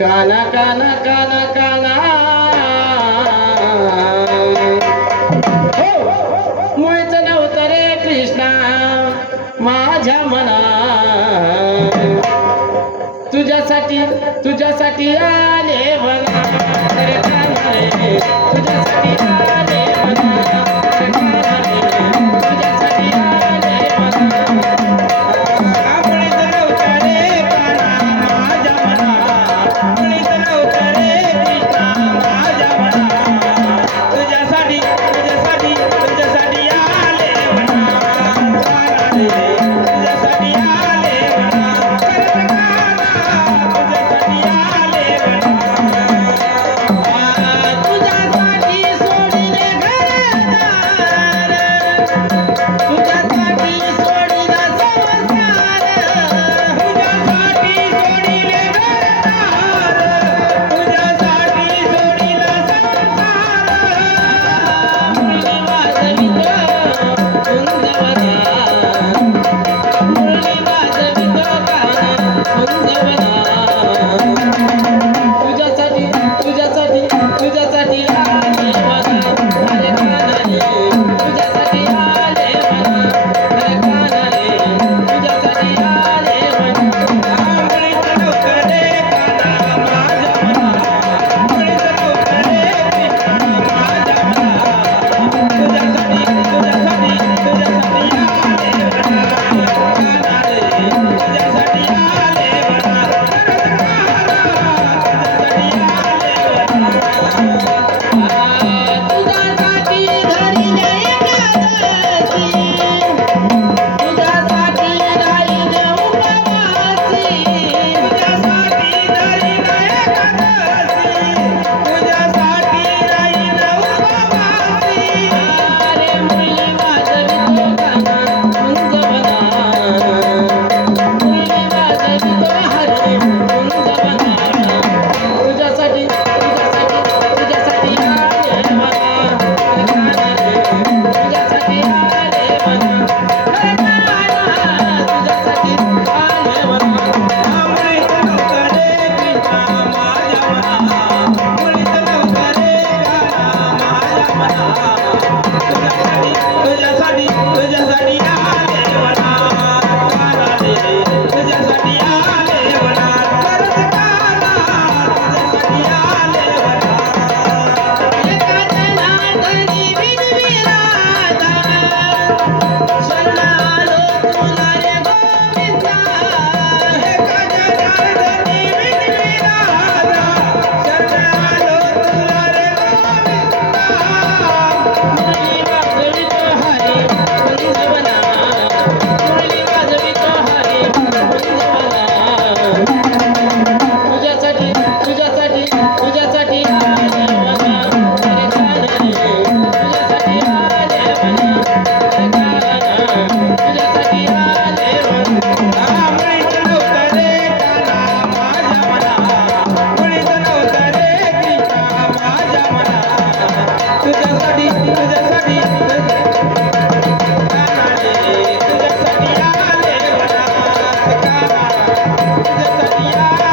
काना काना काना काना हो, हो, हो, हो. मुळचं नव्हतं रे कृष्णा माझ्या मना. तुझ्यासाठी तुझ्यासाठी आले मला coisa sabia. É